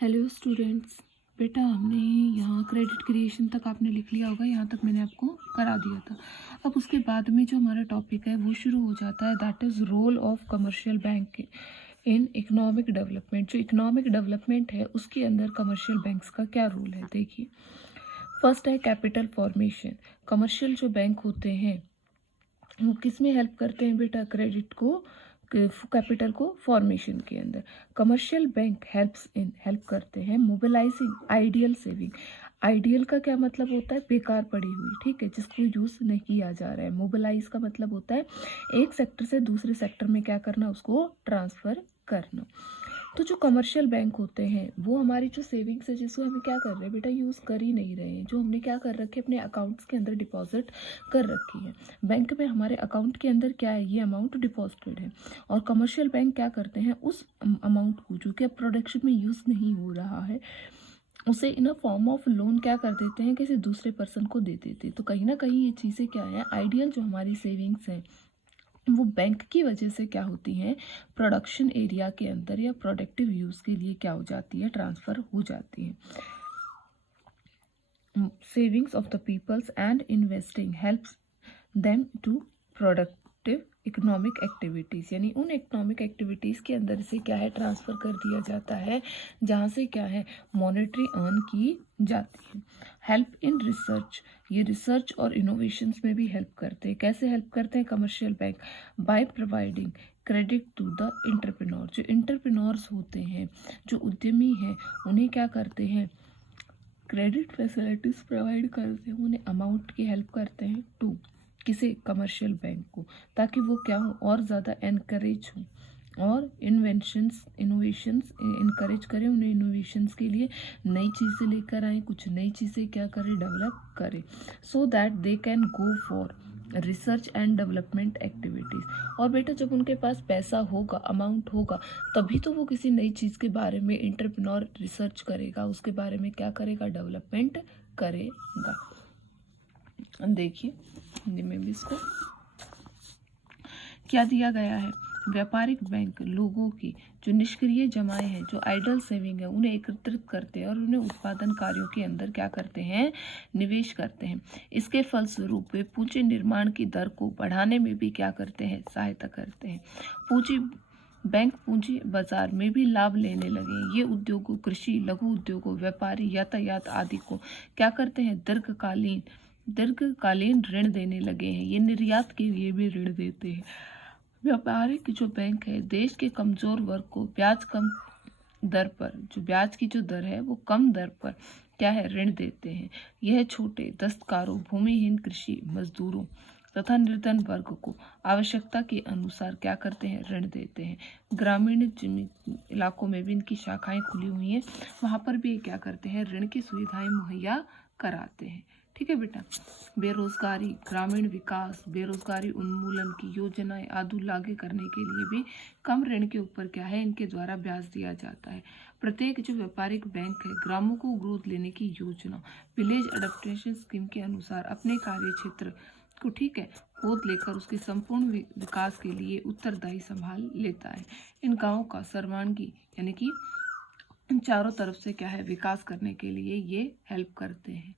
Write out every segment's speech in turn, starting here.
Hello students. बेटा हमने यहाँ क्रेडिट क्रिएशन तक आपने लिख लिया होगा, यहाँ तक मैंने आपको करा दिया था। अब उसके बाद में जो हमारा टॉपिक है वो शुरू हो जाता है, that is role of commercial bank in economic development. जो इकोनॉमिक डेवलपमेंट है उसके अंदर कमर्शियल बैंक्स का क्या रोल है, देखिए। फर्स्ट है कैपिटल फॉर्मेशन। कमर्शियल जो बैंक होते हैं वो किस में हेल्प करते हैं बेटा, क्रेडिट को, कैपिटल को फॉर्मेशन के अंदर। कमर्शियल बैंक हेल्प करते हैं मोबिलाइजिंग आइडियल सेविंग। आइडियल का क्या मतलब होता है, बेकार पड़ी हुई, ठीक है, जिसको यूज नहीं किया जा रहा है। मोबिलाइज का मतलब होता है एक सेक्टर से दूसरे सेक्टर में क्या करना, उसको ट्रांसफर करना। तो जो कमर्शियल बैंक होते हैं वो हमारी जो सेविंग्स है जिसको हमें क्या कर रहे हैं बेटा, यूज़ कर ही नहीं रहे हैं, जो हमने क्या कर रखे अपने अकाउंट्स के अंदर डिपॉजिट कर रखी है। बैंक में हमारे अकाउंट के अंदर क्या है, ये अमाउंट डिपॉजिटेड है, और कमर्शियल बैंक क्या करते हैं, उस अमाउंट को जो कि अब प्रोडक्शन में यूज़ नहीं हो रहा है उसे इन अ फॉर्म ऑफ लोन क्या कर देते हैं, किसी दूसरे पर्सन को दे देते हैं। तो कहीं ना कहीं ये चीज़ें क्या है, आइडियल जो हमारी सेविंग्स हैं वो बैंक की वजह से क्या होती हैं, प्रोडक्शन एरिया के अंदर या प्रोडक्टिव यूज़ के लिए क्या हो जाती है, ट्रांसफ़र हो जाती है। Savings of the peoples and investing helps them to productive economic activities, यानी उन इकोनॉमिक एक्टिविटीज़ के अंदर से क्या है, ट्रांसफ़र कर दिया जाता है जहाँ से क्या है, मॉनेटरी अर्न की जाती है। हेल्प इन रिसर्च, ये रिसर्च और इनोवेशंस में भी हेल्प करते हैं। कैसे हेल्प करते हैं commercial bank, by providing credit to the entrepreneur. जो इंटरप्रेन्योर्स होते हैं, जो उद्यमी हैं, उन्हें क्या करते हैं, क्रेडिट फैसिलिटीज़ प्रोवाइड करते हैं, उन्हें अमाउंट की हेल्प करते हैं टू किसी कमर्शियल बैंक को, ताकि वो क्या हो, और ज़्यादा एनकरेज हो और इनोवेशंस इनकरेज करें, उन्हें इनोवेशंस के लिए नई चीज़ें लेकर आएँ, कुछ नई चीज़ें क्या करें, डेवलप करें, so that they can go for research and development activities. और बेटा जब उनके पास पैसा होगा, अमाउंट होगा, तभी तो वो किसी नई चीज़ के बारे में इंटरप्रेन्योर रिसर्च करेगा, उसके बारे में क्या करेगा, डेवलपमेंट करेगा। देखिए हिंदी में भी इसको क्या दिया गया है, व्यापारिक बैंक लोगों की जो निष्क्रिय जमाएं हैं, जो आइडल सेविंग है, उन्हें एकत्रित करते हैं और उन्हें उत्पादन कार्यों के अंदर क्या करते हैं, निवेश करते हैं। इसके फलस्वरूप वे पूंजी निर्माण की दर को बढ़ाने में भी क्या करते हैं, सहायता करते हैं। पूंजी बैंक पूंजी बाजार में भी लाभ लेने लगे। ये उद्योगों, कृषि, लघु उद्योगों, व्यापारी, यातायात आदि को क्या करते हैं, दीर्घकालीन ऋण देने लगे हैं। ये निर्यात के लिए भी ऋण देते हैं। व्यापारिक जो बैंक है देश के कमजोर वर्ग को ब्याज कम दर पर, जो ब्याज की जो दर है वो कम दर पर क्या है, ऋण देते हैं। यह छोटे दस्तकारों, भूमिहीन कृषि मजदूरों तथा निर्धन वर्ग को आवश्यकता के अनुसार क्या करते हैं, ऋण देते हैं। ग्रामीण इलाकों में भी इनकी शाखाएं खुली हुई हैं, वहाँ पर भी क्या करते हैं, ऋण की सुविधाएं मुहैया कराते हैं। ठीक है बेटा। बेरोजगारी, ग्रामीण विकास, बेरोजगारी उन्मूलन की योजनाएं आदि लागू करने के लिए भी कम ऋण के ऊपर क्या है, इनके द्वारा ब्याज दिया जाता है। प्रत्येक जो व्यापारिक बैंक है ग्रामों को ग्रोथ लेने की योजना, विलेज एडेप्टेशन स्कीम के अनुसार अपने कार्य क्षेत्र को ठीक है गोद लेकर उसके संपूर्ण विकास के लिए उत्तरदायी संभाल लेता है। इन गाँवों का सर्वांगी यानी कि चारों तरफ से क्या है, विकास करने के लिए ये हेल्प करते हैं।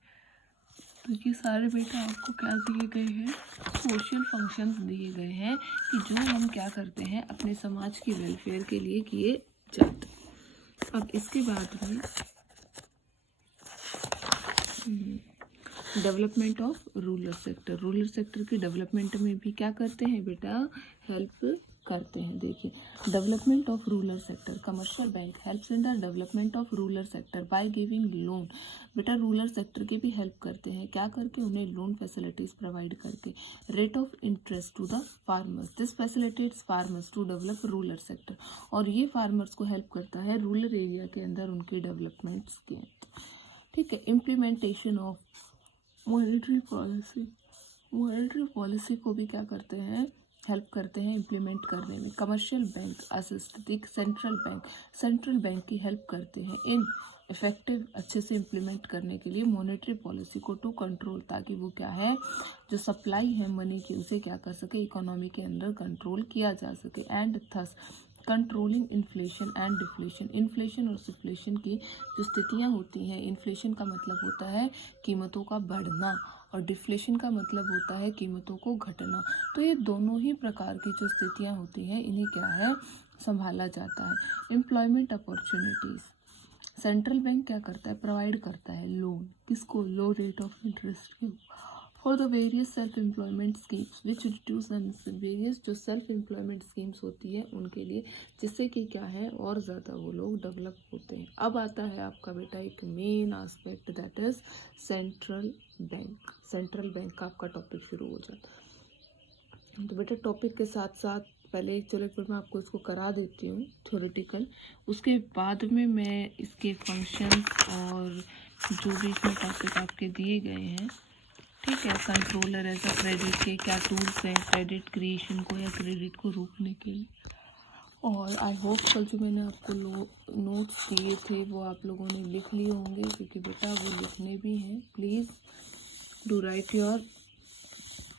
तो ये सारे बेटा आपको क्या दिए गए हैं, सोशल फंक्शंस दिए गए हैं कि जो हम क्या करते हैं अपने समाज की वेलफेयर के लिए किए जाते। अब इसके बाद में development of rural sector, rural sector की डेवलपमेंट में भी क्या करते हैं बेटा, हेल्प करते हैं। देखिए development of rural sector, commercial bank helps in the development of rural sector by giving loan. बेटा रूरल सेक्टर के भी हेल्प करते हैं, क्या करके, उन्हें लोन फैसिलिटीज प्रोवाइड करके। Rate of interest to the farmers, this facilitates farmers to develop rural sector, और ये फार्मर्स को हेल्प करता है रूरल एरिया के अंदर उनके डेवलपमेंट्स के अंदर। ठीक है। Implementation of monetary policy, monetary policy को भी क्या करते हैं, हेल्प करते हैं इम्प्लीमेंट करने में। Commercial bank assist central bank की हेल्प करते हैं इन इफेक्टिव अच्छे से इम्प्लीमेंट करने के लिए मॉनेटरी पॉलिसी को टू कंट्रोल, ताकि वो क्या है, जो सप्लाई है मनी की उसे क्या कर सके, इकोनॉमी के अंदर कंट्रोल किया जा सके। And thus controlling inflation and deflation. Inflation और डिफ्लेशन की जो स्थितियाँ होती हैं, इन्फ्लेशन का मतलब होता है कीमतों का बढ़ना और डिफ्लेशन का मतलब होता है कीमतों को घटना। तो ये दोनों ही प्रकार की जो स्थितियाँ होती हैं इन्हें क्या है, संभाला जाता है। एम्प्लॉयमेंट अपॉर्चुनिटीज़, सेंट्रल बैंक क्या करता है, प्रोवाइड करता है लोन, किसको, लो रेट ऑफ इंटरेस्ट के, for the various self employment schemes which reduce various जो सेल्फ एम्प्लॉयमेंट स्कीम्स होती है उनके लिए, जिससे कि क्या है और ज़्यादा वो लोग डेवलप होते हैं। अब आता है आपका बेटा एक main aspect, that is central bank. Central bank का आपका टॉपिक शुरू हो जाता है। तो बेटा टॉपिक के साथ साथ पहले एक चलो एक बार मैं आपको इसको करा देती हूँ थ्योरेटिकल, उसके बाद में मैं इसके फंक्शंस और जो भी इसमें टॉपिक आपके दिए गए हैं, ठीक है, कंट्रोलर एज अ क्रेडिट के क्या टूल्स हैं क्रेडिट क्रिएशन को या क्रेडिट को रोकने के लिए। और आई होप कल जो मैंने आपको नोट्स दिए थे वो आप लोगों ने लिख लिए होंगे, क्योंकि बेटा वो लिखने भी हैं। Please do right your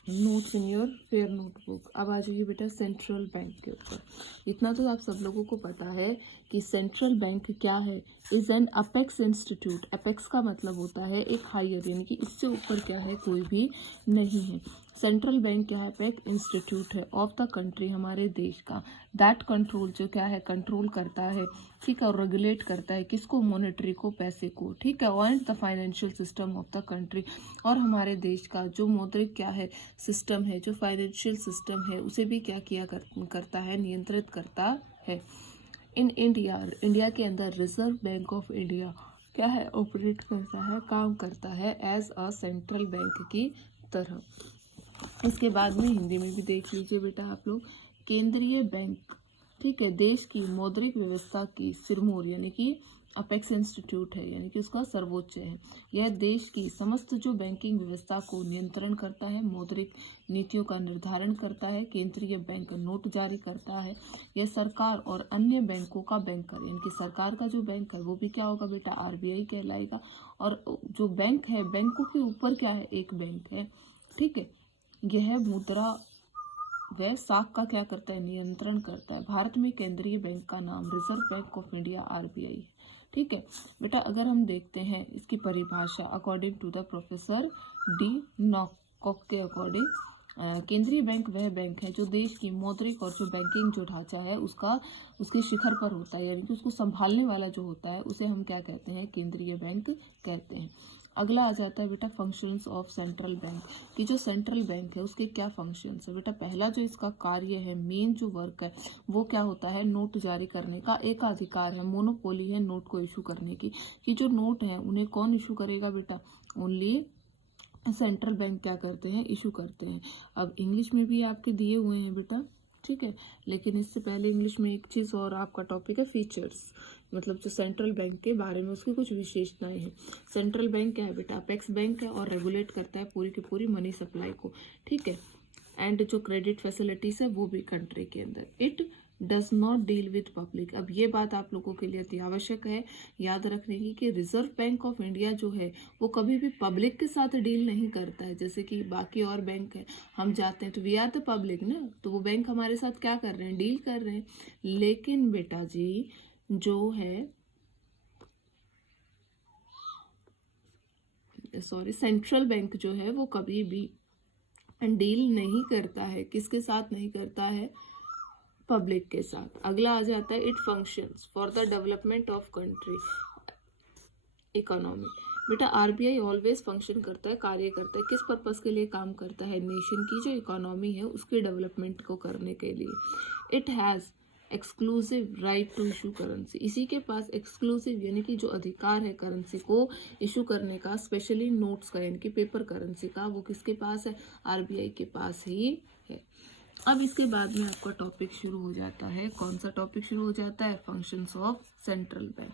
notes in your fair notebook. अब आ जाइए बेटा सेंट्रल बैंक के ऊपर। इतना तो आप सब लोगों को पता है कि सेंट्रल बैंक क्या है, is an apex institute. Apex का मतलब होता है एक हायर, यानी कि इससे ऊपर क्या है, कोई भी नहीं है। सेंट्रल बैंक क्या है, अपेक्स इंस्टीट्यूट है ऑफ द कंट्री, हमारे देश का। दैट कंट्रोल जो क्या है, कंट्रोल करता है, ठीक है, और रेगुलेट करता है किसको, मॉनेटरी को, पैसे को, ठीक है, and the financial system of the country. और हमारे देश का जो मौद्रिक क्या है सिस्टम है, जो फाइनेंशियल सिस्टम है, उसे भी क्या किया करता है, नियंत्रित करता है। इन इंडिया, इंडिया के अंदर रिजर्व बैंक ऑफ इंडिया क्या है, ऑपरेट करता है, काम करता है एज अ सेंट्रल बैंक की तरह। इसके बाद में हिंदी में भी देख लीजिए बेटा आप लोग, केंद्रीय बैंक, ठीक है, देश की मौद्रिक व्यवस्था की सिरमौर, यानी कि अपेक्स इंस्टीट्यूट है, यानी कि उसका सर्वोच्च है। यह देश की समस्त जो बैंकिंग व्यवस्था को नियंत्रण करता है, मौद्रिक नीतियों का निर्धारण करता है। केंद्रीय बैंक नोट जारी करता है। यह सरकार और अन्य बैंकों का बैंकर, यानी कि सरकार का जो बैंक है वो भी क्या होगा बेटा, आरबीआई कहलाएगा। और जो बैंक है, बैंकों के ऊपर क्या है, एक बैंक है, ठीक है। यह मुद्रा व साख का क्या करता है, नियंत्रण करता है। भारत में केंद्रीय बैंक का नाम reserve Bank of India RBI है, ठीक है बेटा। अगर हम देखते हैं इसकी परिभाषा according to the professor D Nocock के अकॉर्डिंग, केंद्रीय बैंक वह बैंक है जो देश की मौद्रिक और जो बैंकिंग जो ढांचा है उसका उसके शिखर पर होता है, यानी कि उसको संभालने वाला जो होता है उसे हम क्या कहते हैं, केंद्रीय बैंक कहते हैं। अगला आ जाता है बेटा फंक्शंस ऑफ सेंट्रल बैंक, कि जो सेंट्रल बैंक है उसके क्या फंक्शंस है बेटा। पहला जो इसका कार्य है, मेन जो वर्क है वो क्या होता है, नोट जारी करने का एक अधिकार है, मोनोपोली है नोट को इशू करने की, कि जो नोट है उन्हें कौन इशू करेगा बेटा, ओनली सेंट्रल बैंक क्या करते हैं, इशू करते हैं। अब इंग्लिश में भी आपके दिए हुए हैं बेटा, ठीक है, लेकिन इससे पहले इंग्लिश में एक चीज़ और आपका टॉपिक है फीचर्स, मतलब जो सेंट्रल बैंक के बारे में उसकी कुछ विशेषताएं हैं। सेंट्रल बैंक क्या है बेटा, अपेक्स बैंक है और रेगुलेट करता है पूरी की पूरी मनी सप्लाई को, ठीक है। एंड जो क्रेडिट फैसिलिटीज है वो भी कंट्री के अंदर। It does not deal with public. अब ये बात आप लोगों के लिए अति आवश्यक है याद रखने की कि रिजर्व बैंक ऑफ इंडिया जो है वो कभी भी पब्लिक के साथ डील नहीं करता है। जैसे कि बाकी और बैंक है, हम जाते हैं तो वी आर द पब्लिक ना, तो वो बैंक हमारे साथ क्या कर रहे हैं, डील कर रहे हैं। लेकिन बेटा जी जो है सेंट्रल बैंक जो है वो कभी भी डील नहीं करता है, किसके साथ नहीं करता है, पब्लिक के साथ। अगला आ जाता है it functions for the development of country economy. बेटा आरबीआई ऑलवेज फंक्शन करता है, कार्य करता है, किस पर्पस के लिए काम करता है, नेशन की जो इकोनॉमी है उसके डेवलपमेंट को करने के लिए। It has exclusive right to issue currency, इसी के पास एक्सक्लूसिव यानी कि जो अधिकार है करेंसी को इशू करने का, स्पेशली नोट्स का यानी कि पेपर करेंसी का, वो किसके पास है, आरबीआई के पास ही है। अब इसके बाद में आपका टॉपिक शुरू हो जाता है, कौन सा टॉपिक शुरू हो जाता है, functions of central bank.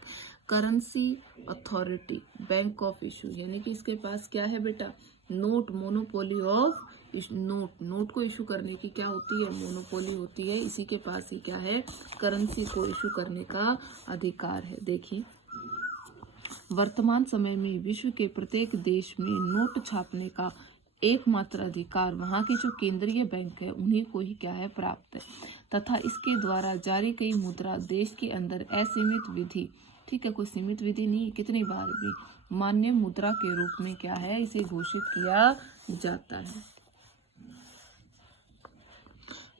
Currency authority, bank of issue, यानी कि इसके पास क्या है बेटा, note, monopoly of note, note को इशू करने की क्या होती है, मोनोपोली होती है। इसी के पास ही क्या है, करेंसी को इशू करने का अधिकार है। देखिए वर्तमान समय में विश्व के प्रत्येक देश में नोट छापने का एकमात्र अधिकार वहाँ के जो केंद्रीय बैंक है उन्हीं को ही क्या है प्राप्त है, तथा इसके द्वारा जारी कई मुद्रा देश के अंदर असीमित विधि, ठीक है, कोई सीमित विधि नहीं, कितनी बार भी मान्य मुद्रा के रूप में क्या है इसे घोषित किया जाता है।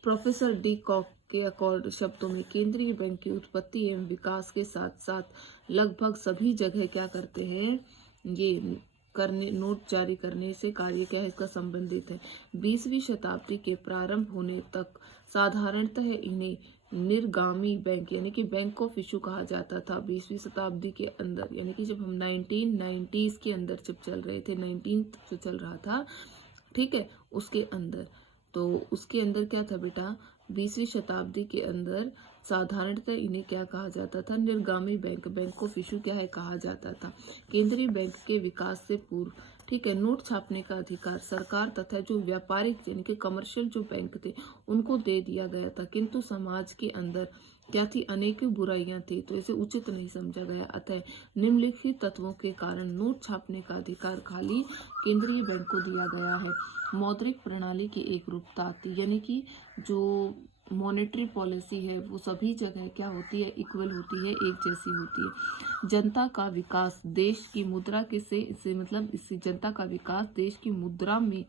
प्रोफेसर डी कॉक के अकॉर्ड शब्दों में केंद्रीय बैंक की उत्पत्ति एवं विकास के साथ साथ लगभग सभी जगह क्या करते हैं, ये करने नोट जारी करने से कार्य क्या है इसका संबंधित है। 20वीं शताब्दी के प्रारंभ होने तक साधारणतः इन्हें निर्गामी बैंक यानी कि बैंक ऑफ इशू कहा जाता था। 20वीं शताब्दी के अंदर यानी कि जब हम 1990s के अंदर जब चल रहे थे, 19th जो चल रहा था, ठीक है, उसके अंदर, तो उसके अंदर क्या था बेटा, 20वीं शताब्दी के अंदर साधारणतः इन्हें क्या कहा जाता था, निर्गामी बैंक, बैंक ऑफ इशू क्या है कहा जाता था। केंद्रीय बैंक के विकास से पूर्व, ठीक है, नोट छापने का अधिकार सरकार तथा जो व्यापारिक यानी कि कमर्शियल जो बैंक थे उनको दे दिया गया था, किंतु समाज के अंदर क्या थी, अनेक बुराइयां थी, तो इसे उचित नहीं समझा गया। अतः निम्नलिखित तत्वों के कारण नोट छापने का अधिकार खाली केंद्रीय बैंक को दिया गया है। मौद्रिक प्रणाली की एक रूपता आती, यानी कि जो मॉनेटरी पॉलिसी है वो सभी जगह क्या होती है, इक्वल होती है, एक जैसी होती है। जनता का विकास देश की मुद्रा के से इससे मतलब इससे जनता का विकास देश की मुद्रा में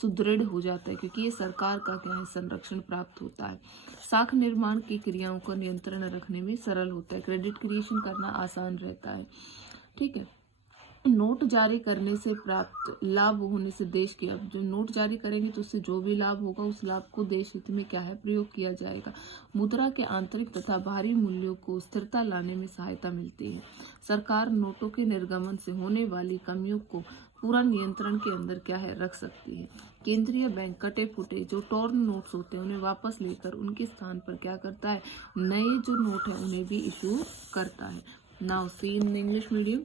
सुदृढ़ हो जाता है, क्योंकि ये सरकार का क्या है, संरक्षण प्राप्त होता है। साख निर्माण की क्रियाओं का नियंत्रण रखने में सरल होता है, क्रेडिट क्रिएशन करना आसान रहता है, ठीक है। नोट जारी करने से प्राप्त लाभ होने से देश की, अब जो नोट जारी करेंगे तो उससे जो भी लाभ होगा उस लाभ को देश हित में क्या है प्रयोग किया जाएगा। मुद्रा के आंतरिक तथा बाहरी मूल्यों को स्थिरता लाने में सहायता मिलती है। सरकार नोटों के निर्गमन से होने वाली कमियों को पूरा नियंत्रण के अंदर क्या है रख सकती है। केंद्रीय बैंक कटे फुटे जो टॉर्न नोट्स होते हैं उन्हें वापस लेकर उनके स्थान पर क्या करता है, नए जो नोट है उन्हें भी इशू करता है। Now see in English medium,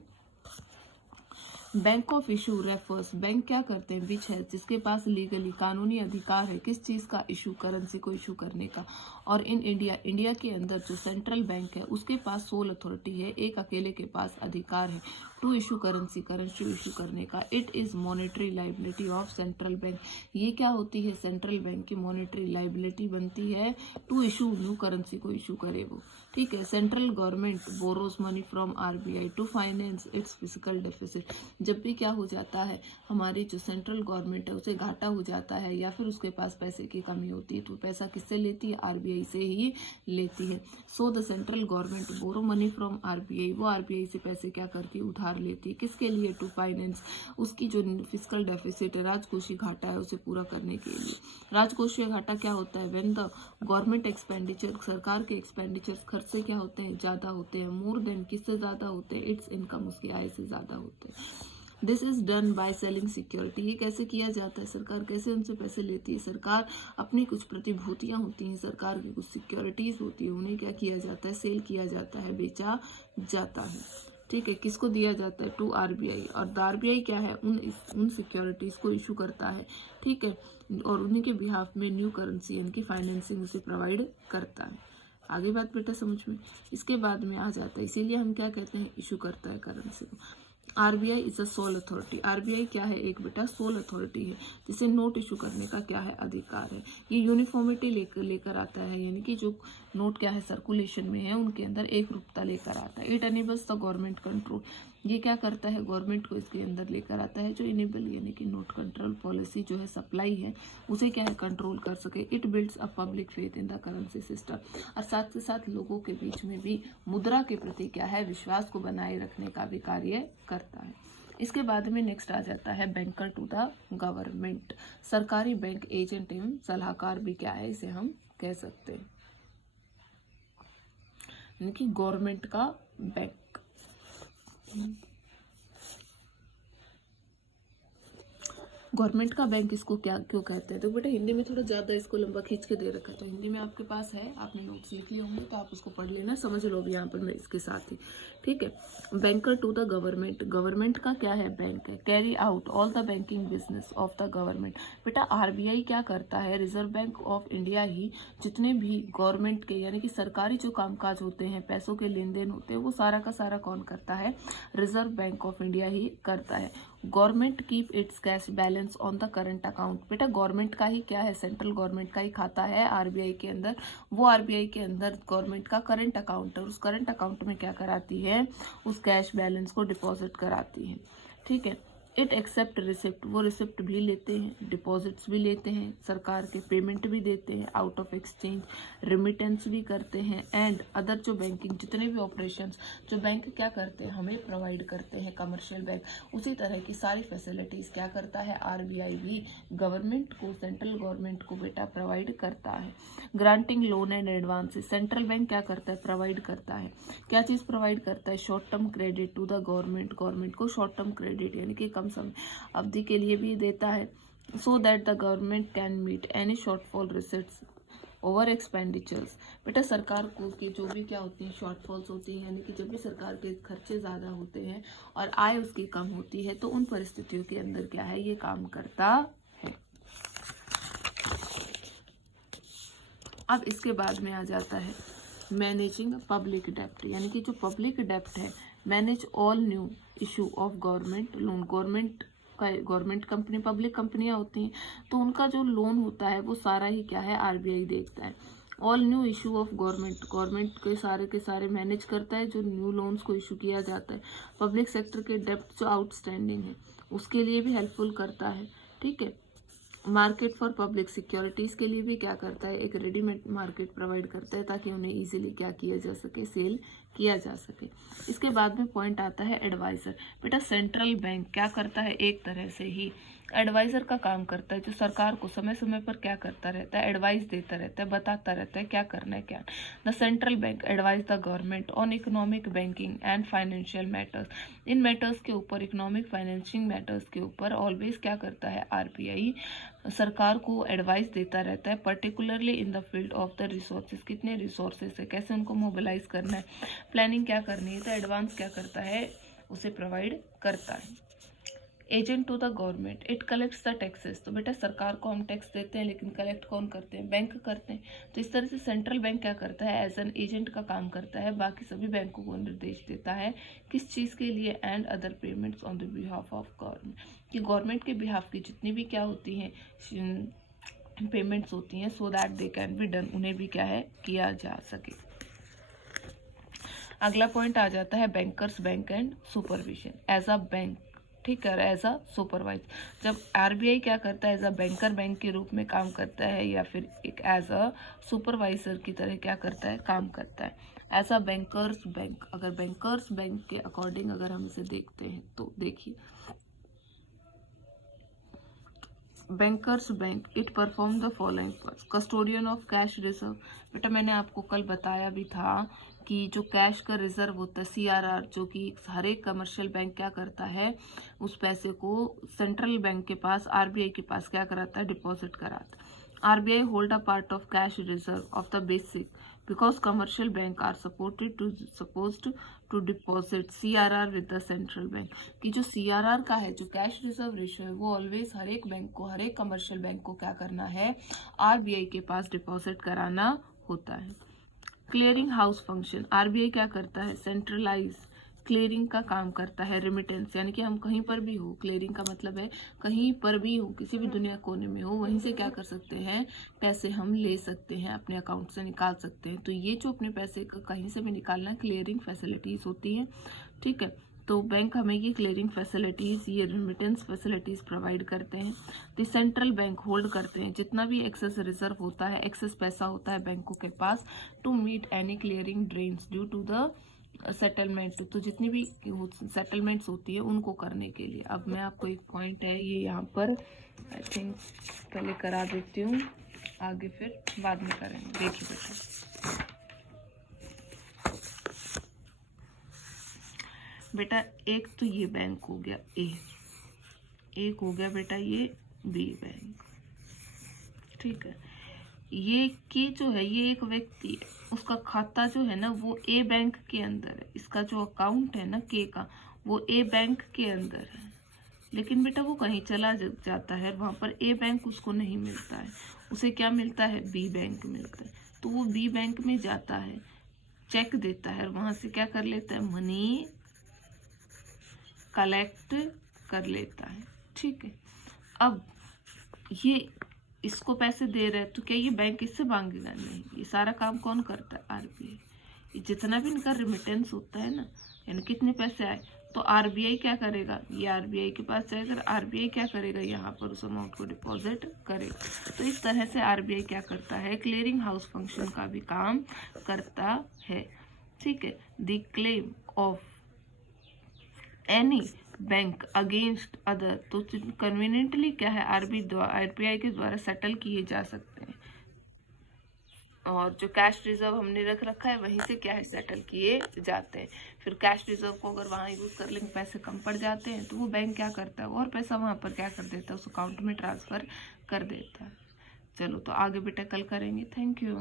bank of issue refers, bank क्या करते हैं, विच है, जिसके पास लीगली कानूनी अधिकार है किस चीज का, इशू, करेंसी को इशू करने का। और इन इंडिया, इंडिया के अंदर जो सेंट्रल बैंक है उसके पास सोल अथॉरिटी है, एक अकेले के पास अधिकार है to issue currency, currency issue करने का। It is monetary liability of central bank, ये क्या होती है, सेंट्रल बैंक की मॉनेटरी लाइबिलिटी बनती है टू इशू न्यू करेंसी को इशू करे वो, ठीक है। Central government borrows money from RBI to finance its physical deficit, जब भी क्या हो जाता है, हमारी जो सेंट्रल गवर्नमेंट है उसे घाटा हो जाता है या फिर उसके पास पैसे की कमी होती है तो पैसा किससे लेती है, आरबीआई से ही लेती है। So the central government borrow money from RBI, वो आरबीआई से पैसे क्या करती है, उधार लेती है, किसके लिए, टू फाइनेंस उसकी जो फिजिकल डेफिसिट है, राजकोषीय घाटा है, उसे पूरा करने के लिए। राजकोषीय घाटा क्या होता है, व्हेन द गवर्नमेंट एक्सपेंडिचर, सरकार के एक्सपेंडिचर खर्च से क्या होते हैं, ज्यादा होते हैं, मोर देन, किससे ज्यादा होते हैं, इट्स इनकम, उसकी आय से ज्यादा होते हैं। This is done by selling security, ये कैसे किया जाता है, सरकार कैसे उनसे पैसे लेती है, सरकार अपनी कुछ प्रतिभूतियां होती हैं, सरकार की कुछ सिक्योरिटीज होती है, उन्हें क्या किया जाता है, सेल किया जाता है, बेचा जाता है, ठीक है। किसको दिया जाता है, टू आरबीआई, और आरबीआई क्या है, उन सिक्योरिटीज को इशू करता है, ठीक है, और उन्हीं के बिहाफ में न्यू करेंसी यानी कि फाइनेंसिंग उसे प्रोवाइड करता है। आगे बात बेटा समझ में, इसके बाद में आ जाता है, इसीलिए हम क्या कहते हैं, इशू करता है करेंसी को। RBI is a soul authority, RBI क्या है, एक बेटा सोल अथॉरिटी है जिसे नोट इशू करने का क्या है, अधिकार है। ये यूनिफॉर्मिटी लेकर आता है, यानी कि जो नोट क्या है सर्कुलेशन में है उनके अंदर एक रूपता लेकर आता है। It enables the government control, ये क्या करता है, गवर्नमेंट को इसके अंदर लेकर आता है, जो इनेबल यानी कि नोट कंट्रोल पॉलिसी जो है सप्लाई है उसे क्या है कंट्रोल कर सके। It builds a public faith in the currency system, और साथ के साथ लोगों के बीच में भी मुद्रा के प्रति क्या है, विश्वास को बनाए रखने का भी कार्य करता है। इसके बाद में नेक्स्ट आ जाता है बैंकर टू द गवर्नमेंट, सरकारी बैंक एजेंट एवं सलाहकार भी क्या है, इसे हम कह सकते हैं, यानी कि गवर्नमेंट का बैंक। गवर्नमेंट का बैंक इसको क्या क्यों कहते हैं, तो बेटा हिंदी में थोड़ा ज़्यादा इसको लंबा खींच के दे रखा है, तो हिंदी में आपके पास है, आपने नोट्स लिख लिए होंगे तो आप उसको पढ़ लेना, समझ लो भी यहाँ पर मैं इसके साथ ही, ठीक है। Banker to the government, government का क्या है, बैंक है। Carry out all the banking business of the government, बेटा आरबीआई क्या करता है, रिजर्व बैंक ऑफ इंडिया ही जितने भी गवर्नमेंट के यानी कि सरकारी जो कामकाज होते हैं, पैसों के लेन देन होते हैं, वो सारा का सारा कौन करता है, रिजर्व बैंक ऑफ इंडिया ही करता है। Government keep its cash balance on the current account. बेटा गवर्नमेंट का ही क्या है, सेंट्रल गवर्नमेंट का ही खाता है आरबीआई के अंदर, वो आरबीआई के अंदर गवर्नमेंट का करंट अकाउंट है, उस करंट अकाउंट में क्या कराती है, उस कैश बैलेंस को डिपॉजिट कराती है। ठीक है। इट एक्सेप्ट रिसिप्ट, वो रिसिप्ट भी लेते हैं, डिपॉजिट्स भी लेते हैं, सरकार के पेमेंट भी देते हैं, आउट ऑफ एक्सचेंज रिमिटेंस भी करते हैं, एंड अदर जो बैंकिंग जितने भी ऑपरेशंस जो बैंक क्या करते हैं हमें प्रोवाइड करते हैं कमर्शियल बैंक, उसी तरह की सारी फैसिलिटीज़ क्या करता है आरबीआई भी गवर्नमेंट को, सेंट्रल गवर्नमेंट को बेटा प्रोवाइड करता है। Granting loan and advances, central bank क्या करता है, प्रोवाइड करता है, क्या चीज़ प्रोवाइड करता है, short term credit to the government, government को शॉर्ट टर्म क्रेडिट यानी कि कम समय अवधि के लिए भी देता है, so that the government can meet any shortfall receipts over expenditures. बेटा सरकार को की जो भी क्या होती हैं शॉर्टफॉल्स होती हैं, यानी कि जब भी सरकार के खर्चे ज़्यादा होते हैं और आय उसकी कम होती है तो उन परिस्थितियों के अंदर क्या है ये काम करता है। अब इसके बाद में आ जाता है मैनेजिंग पब्लिक डेप्ट, यानी कि जो पब्लिक डेप्ट है, manage all new issue of government loan. Government company public कंपनियां होती हैं तो उनका जो लोन होता है वो सारा ही क्या है आरबीआई देखता है। All new issue of government के सारे मैनेज करता है जो न्यू लोन्स को इशू किया जाता है। पब्लिक सेक्टर के डेप्ट जो आउटस्टैंडिंग है उसके लिए भी हेल्पफुल करता है। ठीक है। मार्केट फॉर पब्लिक सिक्योरिटीज़ के लिए भी क्या करता है, एक रेडीमेड मार्केट प्रोवाइड करता है ताकि उन्हें इजीली क्या किया जा सके, सेल किया जा सके। इसके बाद में पॉइंट आता है एडवाइज़र। बेटा सेंट्रल बैंक क्या करता है, एक तरह से ही एडवाइज़र का काम करता है, जो सरकार को समय समय पर क्या करता रहता है, एडवाइस देता रहता है, बताता रहता है क्या करना है क्या। The central bank advise the government on economic banking and financial matters. In matters के ऊपर, इकोनॉमिक फाइनेंशियल मैटर्स के ऊपर ऑलवेज क्या करता है आरबीआई सरकार को एडवाइस देता रहता है, particularly in the field of the resources, कितने रिसोर्सेज है, कैसे उनको मोबिलाइज करना है, प्लानिंग क्या करनी है, तो एडवांस क्या करता है उसे प्रोवाइड करता है। Agent to the government, it collects the taxes. तो बेटा सरकार को हम टैक्स देते हैं लेकिन कलेक्ट कौन करते हैं, बैंक करते हैं। तो इस तरह से सेंट्रल बैंक क्या करता है, एज एन एजेंट का काम करता है, बाकी सभी बैंकों को निर्देश देता है किस चीज़ के लिए, and other payments on the behalf of government, कि गवर्नमेंट के बिहाफ की जितनी भी क्या होती हैं पेमेंट्स होती हैं, so that they can be done, उन्हें भी क्या है किया जा सके। अगला पॉइंट आ जाता है bankers bank and supervision. As a bank, ठीक है, एज अ सुपरवाइज, जब आरबीआई क्या करता है एज अ बैंकर बैंक के रूप में काम करता है या फिर एक एज अ सुपरवाइजर की तरह क्या करता है काम करता है। एज अ बैंकर्स बैंक, अगर बैंकर्स बैंक के अकॉर्डिंग अगर हम इसे देखते हैं तो देखिए bankers bank it perform the following works, custodian of cash reserve. बेटा मैंने आपको कल बताया भी था कि जो कैश का रिजर्व होता है सीआरआर, जो कि हर एक कमर्शियल बैंक क्या करता है उस पैसे को सेंट्रल बैंक के पास आरबीआई के पास क्या कराता है, डिपॉजिट कराता है। RBI hold a part of cash reserve of the basic because commercial bank are supposed to deposit CRR with the central bank, कि जो सीआरआर का है, जो कैश रिजर्व रेशियो है, वो ऑलवेज हर एक बैंक को, हर एक कमर्शियल बैंक को क्या करना है आरबीआई के पास डिपॉजिट कराना होता है। क्लियरिंग हाउस फंक्शन, आरबीआई क्या करता है सेंट्रलाइज क्लियरिंग का काम करता है। रेमिटेंस यानी कि हम कहीं पर भी हो, क्लियरिंग का मतलब है कहीं पर भी हो, किसी भी दुनिया कोने में हो, वहीं से क्या कर सकते हैं पैसे हम ले सकते हैं, अपने अकाउंट से निकाल सकते हैं। तो ये जो अपने पैसे का कहीं से भी निकालना क्लियरिंग फैसिलिटीज होती हैं। ठीक है, तो बैंक हमें ये क्लियरिंग फैसिलिटीज, ये रेमिटेंस फैसिलिटीज प्रोवाइड करते हैं। तो सेंट्रल बैंक होल्ड करते हैं जितना भी एक्सेस रिजर्व होता है, एक्सेस पैसा होता है बैंकों के पास, to meet any clearing drains due to the settlement, तो जितनी भी सेटलमेंट्स होती है उनको करने के लिए। अब मैं आपको एक पॉइंट है ये यहाँ पर आई थिंक पहले करा देती हूँ, आगे फिर बाद में करेंगे। देखिए बेटा एक तो ये बैंक हो गया ए, एक हो गया बेटा ये बी बैंक। ठीक है, ये के जो है ये एक व्यक्ति है, उसका खाता जो है ना वो ए बैंक के अंदर है, इसका जो अकाउंट है ना के का वो ए बैंक के अंदर है, लेकिन बेटा वो कहीं चला जाता है, वहाँ पर ए बैंक उसको नहीं मिलता है, उसे क्या मिलता है बी बैंक मिलता है। तो वो बी बैंक में जाता है, चेक देता है और वहाँ से क्या कर लेता है मनी कलेक्ट कर लेता है। ठीक है, अब ये इसको पैसे दे रहे हैं तो क्या ये बैंक इससे मांगेगा? नहीं, ये सारा काम कौन करता है? आरबीआई। ये जितना भी इनका रिमिटेंस होता है ना, यानी कितने पैसे आए, तो आरबीआई क्या करेगा? ये आरबीआई के पास जाएगा, आरबीआई क्या करेगा? यहाँ पर उस अमाउंट को डिपॉजिट करेगा। तो इस तरह से आरबीआई क्या करता है? क्लियरिंग हाउस फंक्शन का भी काम करता है। ठीक है, the claim of any bank against other, तो कन्वीनियंटली क्या है? आरबीआई के द्वारा सेटल किए जा सकते हैं, और जो कैश रिजर्व हमने रख रखा है वहीं से क्या है? सेटल किए जाते हैं। फिर कैश रिजर्व को अगर वहाँ यूज कर लेंगे, पैसे कम पड़ जाते हैं, तो वो बैंक क्या करता है? और पैसा वहाँ पर क्या कर देता है? उस अकाउंट में ट्रांसफर कर देता है। चलो, तो आगे बेटा कल करेंगे। Thank you.